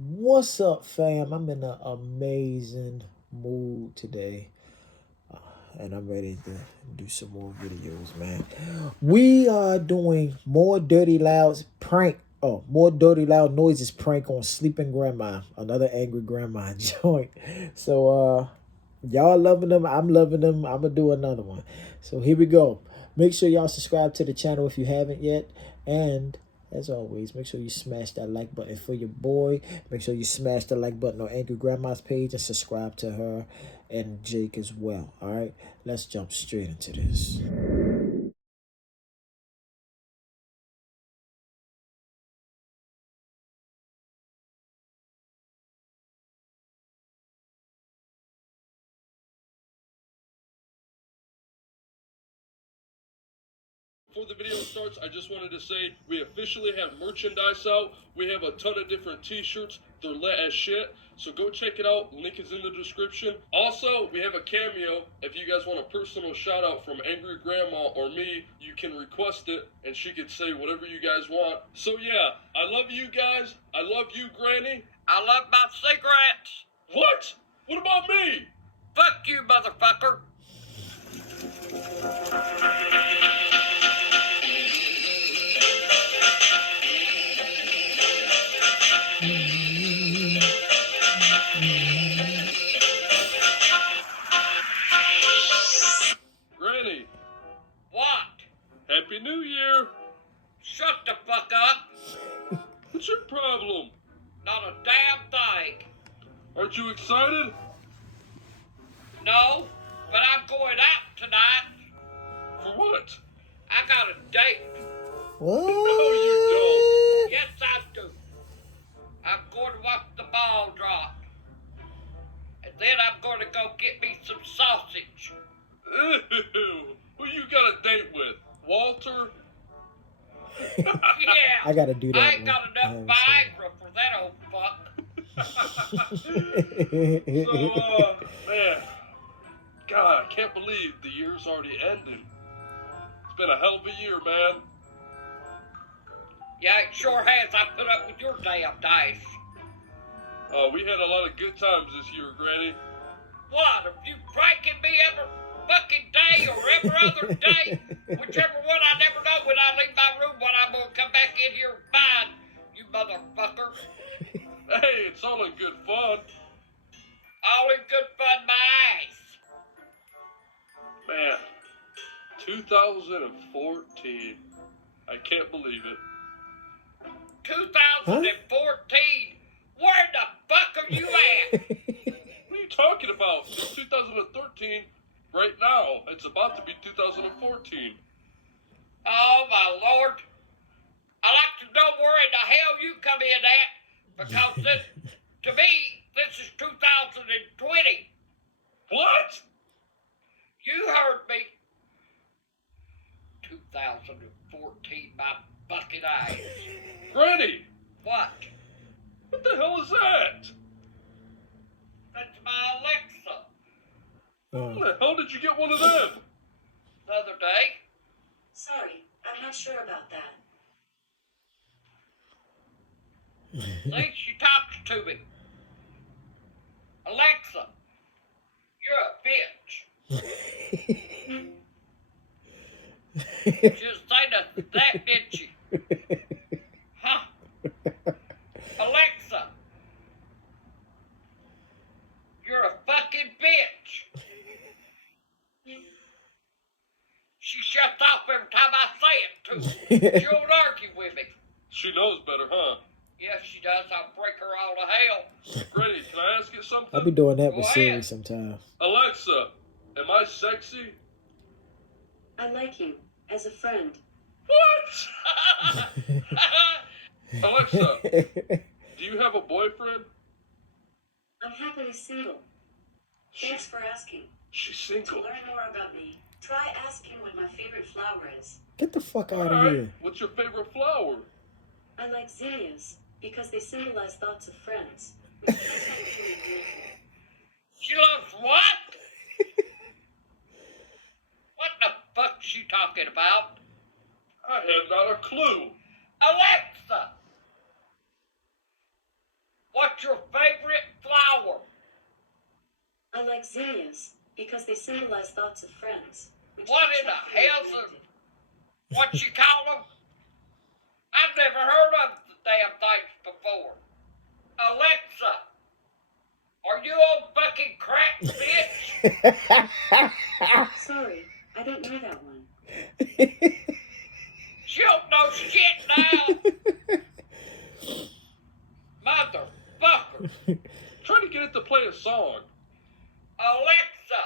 What's up, fam? I'm in an amazing mood today, and I'm ready to do some more videos, man. We are doing more Dirty Loud's prank. Oh, more Dirty Loud Noises prank on sleeping grandma, another angry grandma joint. So, y'all loving them. I'm loving them. I'm gonna do another one. So here we go. Make sure y'all subscribe to the channel if you haven't yet, and as always, make sure you smash that like button for your boy. Make sure you smash the like button on Angry Grandma's page and subscribe to her and Jake as well. All right, let's jump straight into this. Before the video starts, I just wanted to say we officially have merchandise out. We have a ton of different t-shirts. They're lit as shit. So go check it out. Link is in the description. Also, we have a cameo. If you guys want a personal shout out from Angry Grandma or me, you can request it and she could say whatever you guys want. So yeah, I love you guys. I love you, Granny. I love my cigarettes. What? What about me? Fuck you, motherfucker. Granny, What? Happy New Year. Shut the fuck up. What's your problem? Not a damn thing. Aren't you excited? No, but I'm going out tonight. For what? I got a date. What? No, you don't. Yes, I do. I'm going to watch the ball drop. And then I'm going to go get me some sausage. Ew. Who you got a date with? Walter? Yeah. I gotta do that I ain't one. got I enough haven't Viagra for that old fuck. So, man. God, I can't believe the year's already ending. It's been a hell of a year, man. Yeah, it sure has. I put up with your damn dice. We had a lot of good times this year, Granny. What? Are you pranking me every fucking day or every other day? Whichever one, I never know when I leave my room when I'm gonna come back in here and find you motherfucker. Hey, it's all in good fun. All in good fun, my ass. Man, 2014. I can't believe it. 2014? Where the fuck are you at? What are you talking about? It's 2013 right now. It's about to be 2014. Oh my lord. I like to know where in the hell you come in at, because this, to me, this is 2020. What? You heard me. 2014, my fucking eyes. Granny, What? what the hell is that? That's my Alexa. How the hell did you get one of them? The other day. Sorry, I'm not sure about that. See, she talks to me. Alexa, you're a bitch. She'll say that, didn't she? Huh? Alexa, you're a fucking bitch. She shuts off every time I say it to her. She won't argue with me. She knows better, huh? Yes, she does. I'll break her all to hell. Granny, can I ask you something? I'll be doing that with Go Siri ahead. sometimes. Alexa, am I sexy? I like you as a friend. What? Alexa, do you have a boyfriend? I'm happily single. Thanks for asking. She's To single. learn more about me, try asking what my favorite flower is. Get the fuck out of Alright, here. what's your favorite flower? I like zinnias because they symbolize thoughts of friends. Which is actually beautiful. She loves what? What the fuck's she talking about? I have not a clue. Alexa! What's your favorite flower? I like zinnias because they symbolize thoughts of friends. Which What keeps in the us feeling hell's connected. what you call them? I've never heard of the damn things before. Alexa, are you on fucking crack, bitch? Sorry, I don't know that one. She don't know shit now. Motherfucker. Trying to get it to play a song. Alexa,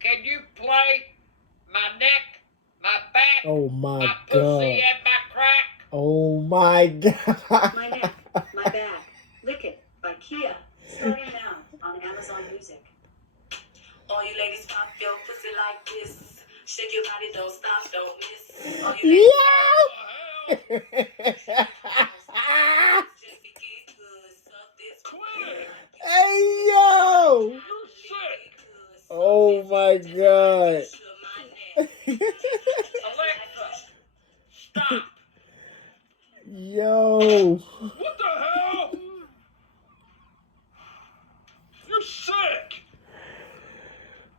can you play my neck, my back, Oh my my God. pussy, and my crack? Oh my God. My neck, my back, Lick It by Kia, starting now on Amazon Music. All you ladies pop your pussy like this. Shake your body, don't stop, don't miss. All you ladies Yeah. just be good. Suck this Quit it! Hey yo. You're sick! Oh my God. Alexa, stop. Yo. What the hell? You're sick!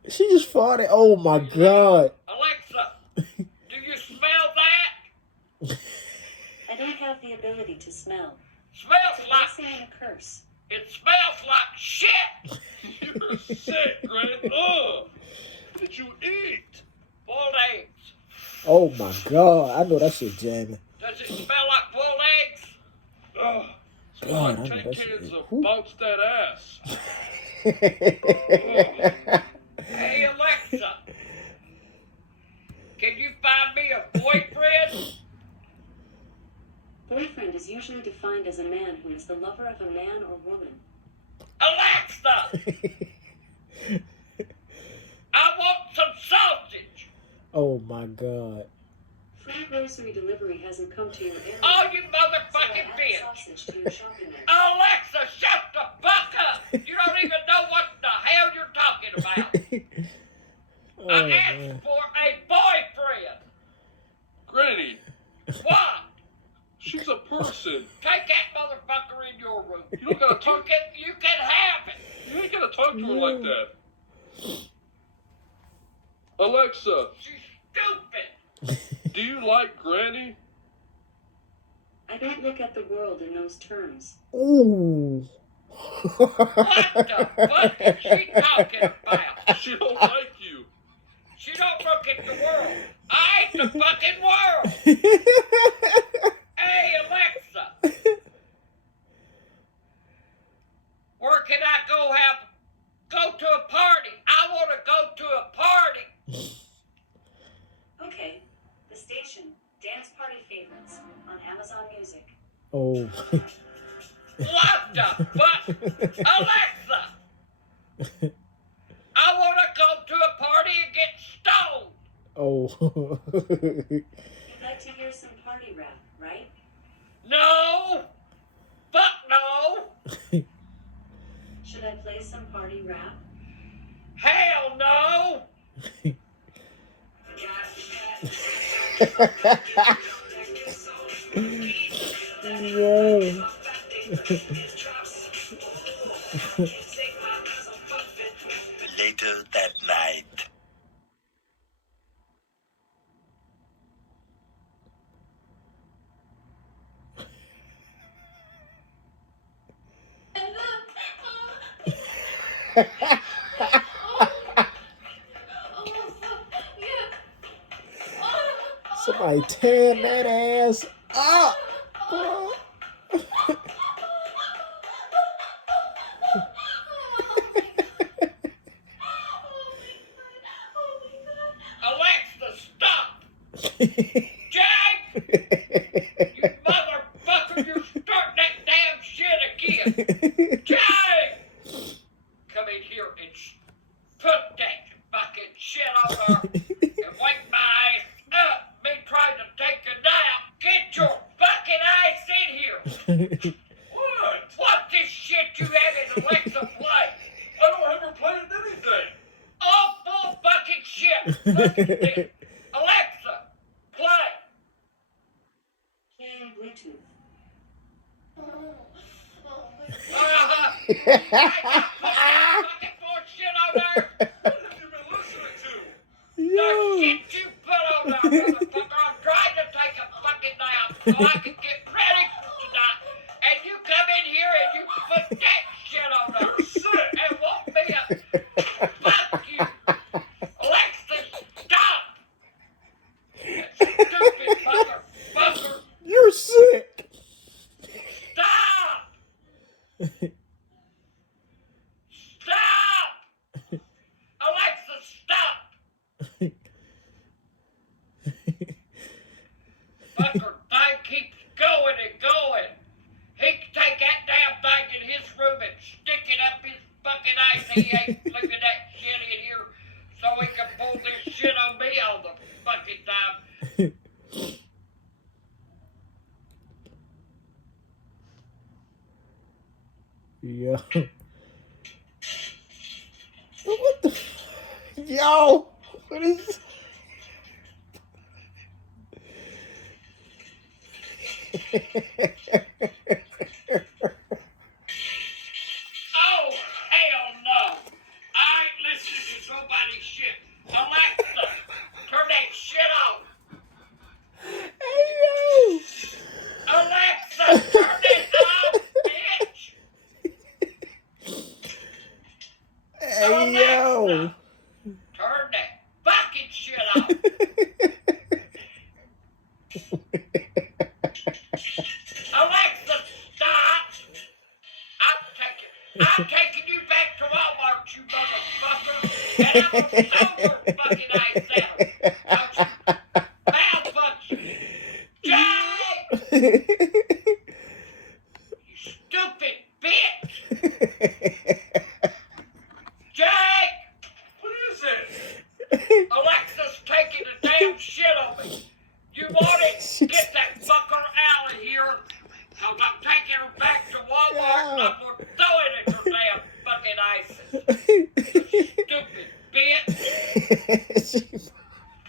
She just farted. Oh my God. Alexa, do you smell that? I don't have the ability to smell. Smells It's a like blessing and a curse. it smells like shit. You're sick, Grant. Ugh! What did you eat? Boiled eggs. Oh my God. I know that shit jamming. Does it smell like boiled eggs? Ugh! Smells God, I like know 10 that shit cans is- of Whew. bounce that ass. Hey Alexa, can you find me a boyfriend? Boyfriend is usually defined as a man who is the lover of a man or woman. Alexa, I want some sausage. Oh my God. Free grocery delivery hasn't come to your area. Oh, you so I motherfucking added bitch. sausage to your shopping list. Alexa, shut the fuck up. You don't even know what the hell you're talking about. Oh I asked man. for a boyfriend. Granny, What? she's a person. Take that motherfucker in your room. You don't gotta talk. You can have it. You ain't gotta talk to her like that. Alexa, She's stupid. do you like Granny? I don't look at the world in those terms. Ooh. What the fuck is she talking about? She don't like you. She don't look at the world. I ain't the fucking world. Hey, Alexa. Where can I go to a party? I want to go to a party. Okay, the station, Dance Party Favorites, on Amazon Music. Oh. What the fuck? Alexa. I want to go to a party and get stoned. Oh. You'd like to hear some party rap, right? No. Fuck no. Should I play some party rap? Hell no. Yo. Later that night. Somebody tearing that ass up. Bro. Alexa, stop. Jack, you motherfucker, you're starting that damn shit again. Jack, come in here and put that fucking shit on her and wake my ass up. Me trying to take a nap. Get your fucking ass in here. What? What this shit you having Alexa play? I don't have her playing anything. Awful fucking shit. Look at this. Alexa, play. Playing Bluetooth. fucking bullshit on there. What have you been listening to? The Yo. shit you put on there, motherfucker. I'm trying to take a fucking nap so I can get ready for tonight. And you come in here and you put that shit on there. And won't be a fuck you. Alexa, stop. Stupid motherfucker. You're sick. Stop. Stop. Alexa, stop. Fucker thing keeps going and going. He can take that damn thing in his room and stick it up his fucking ass. He ain't leaving that shit in here so he can pull this shit on me all the fucking time. Yo. What the? Yo. What is? Oh, hell no. I ain't listening to nobody's shit. Alexa, turn that shit off. Hey yo. Alexa, turn it off, bitch. Hey yo. Turn that fucking shit off. Alexa, stop. I'm taking you back to Walmart, you motherfucker. And I'm gonna throw your fucking ass out. Don't you malfunction. Jake! You stupid bitch! Jake! What is it? Alexa's taking the damn shit on me. You want it? Get that fucker out of here. Cause I'm taking her back to Walmart and I'm gonna throw it at your damn fucking ices. Stupid bitch.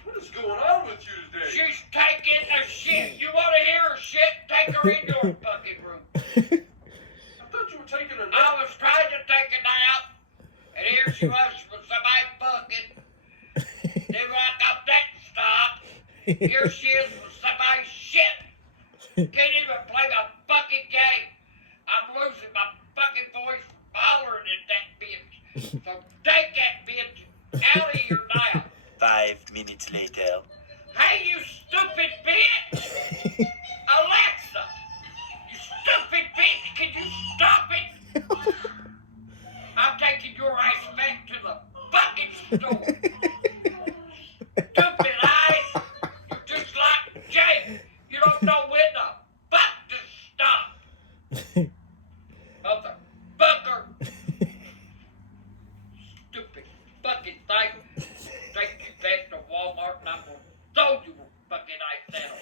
What is going on with you today? She's taking a shit. You wanna hear her shit? Take her in your fucking room. I thought you were taking a nap. I was trying to take a nap, and here she was with somebody fucking. Then when I got that stopped, here she is with somebody's shit. Can't even play my fucking game. I'm losing my fucking voice hollering at that bitch. So take that bitch out of here now. 5 minutes later. Hey, you stupid bitch! Alexa! You stupid bitch! Can you stop it? I'm taking your ass back to the fucking store. Stupid eyes! You're just like Jake. You don't know when the fuck to stop. Motherfucker! Stupid fucking thing. Take you back to Walmart and I'm gonna throw you fucking ass down.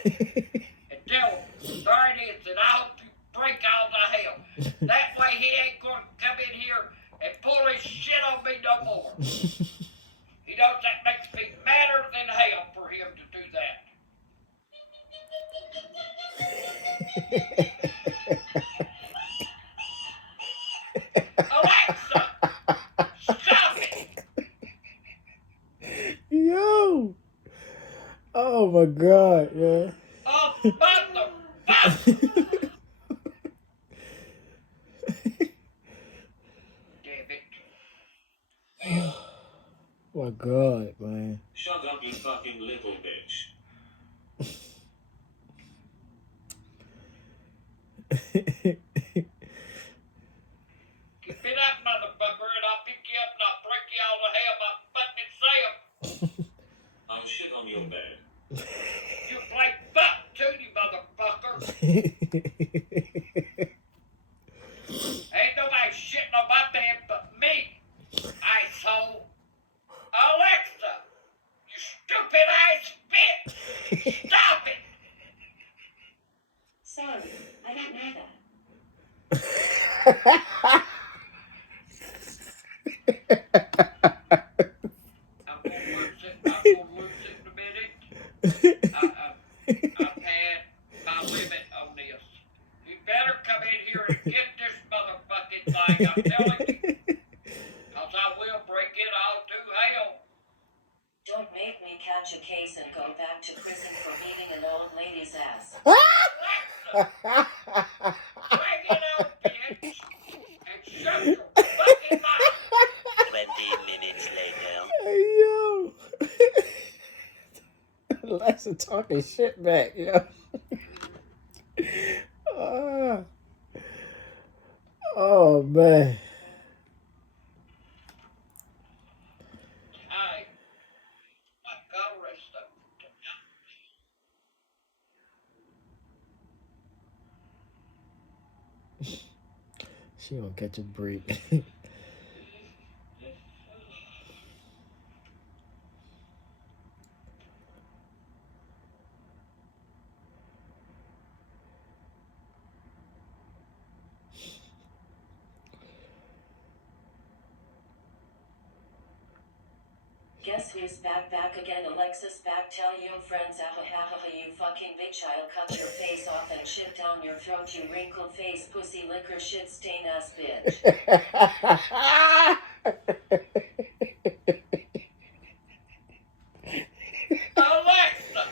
And tell him, there it is, and I hope you break all the hell. That way he ain't gonna come in here and pull his shit on me no more. He knows that makes me madder than hell for him to do that. Alexa! Stop it! Yo. Oh my god, man. Oh, motherfucker! Damn it. My god, man. Shut up, you fucking little bitch. Give me that motherfucker and I'll pick you up and I'll break you all the hell my fucking self. I'll shit on your bed. You play fuck too, you motherfucker. Ain't nobody shitting on my bed but me, asshole. Alexa, you stupid ass bitch. Stop it. Sorry, I don't know that. I'm gonna lose it in a minute. I've had my limit on this. You better come in here and get this motherfucking thing. thing I'm telling you. Because I will break it all to hell. Don't make me catch a case and go back to prison for beating an old lady's ass. Alexa, bring it out, bitch. And shut your fucking mouth. 20 minutes later. Hey, yo. Alexa talking shit back, yo. Oh, man. Hey, go rest up. She gonna catch a break. Guess who's back again? Alexis back. Tell your friends, you fucking bitch. I'll cut your face off and shit down your throat, you wrinkled face, pussy liquor, shit stain ass bitch. Alexa,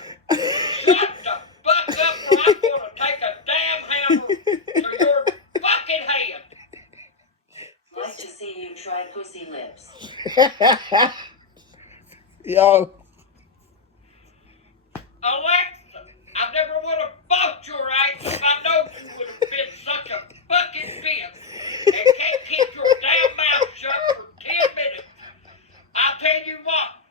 shut the fuck up or I'm gonna take a damn hammer to your fucking head. Like to see you try pussy lips. Yo. Alexa, I never would have bought your ass if I know you would have been such a fucking bitch and can't keep your damn mouth shut for 10 minutes. I'll tell you what,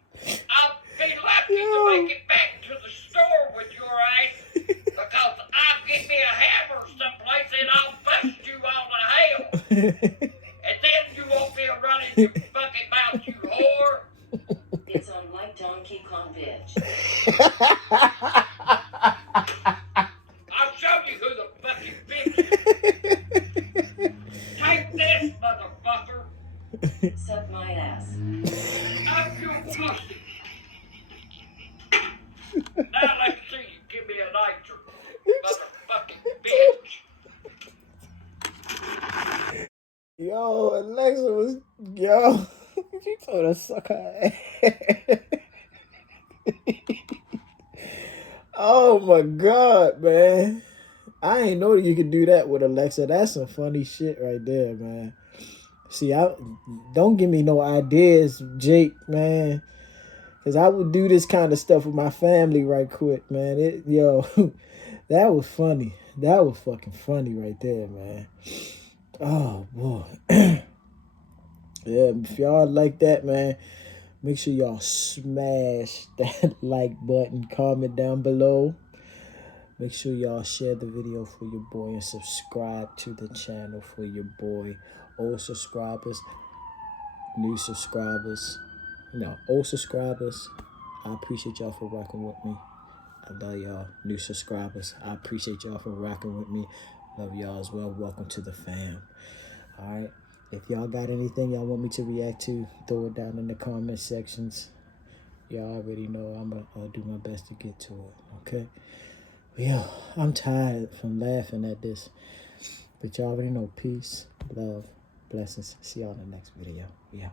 I'll be lucky to make it back to the store with your ass because I'll get me a hammer someplace and I'll bust you all to hell. And then you won't be running your fucking mouth, you whore. It's on like Donkey Kong, bitch. I'll show you who the fucking bitch is. Take this, motherfucker. Suck my ass. Up your pussy. Now let's see you give me an answer, motherfucking bitch. Yo, Alexa was, yo, she told her to suck her ass. Oh my God, man. I ain't know that you could do that with Alexa. That's some funny shit right there, man. See, don't give me no ideas, Jake, man. Because I would do this kind of stuff with my family right quick, man. Yo, that was funny. That was fucking funny right there, man. Oh, boy. Yeah, if y'all like that, man, make sure y'all smash that like button. Comment down below. Make sure y'all share the video for your boy and subscribe to the channel for your boy. Old subscribers, new subscribers, old subscribers, I appreciate y'all for rocking with me. I love y'all. New subscribers, I appreciate y'all for rocking with me. Love y'all as well. Welcome to the fam. All right. If y'all got anything y'all want me to react to, throw it down in the comment sections. Y'all already know I'll do my best to get to it. Okay. Yeah, I'm tired from laughing at this. But y'all already know. Peace, love, blessings. See y'all in the next video. Yeah.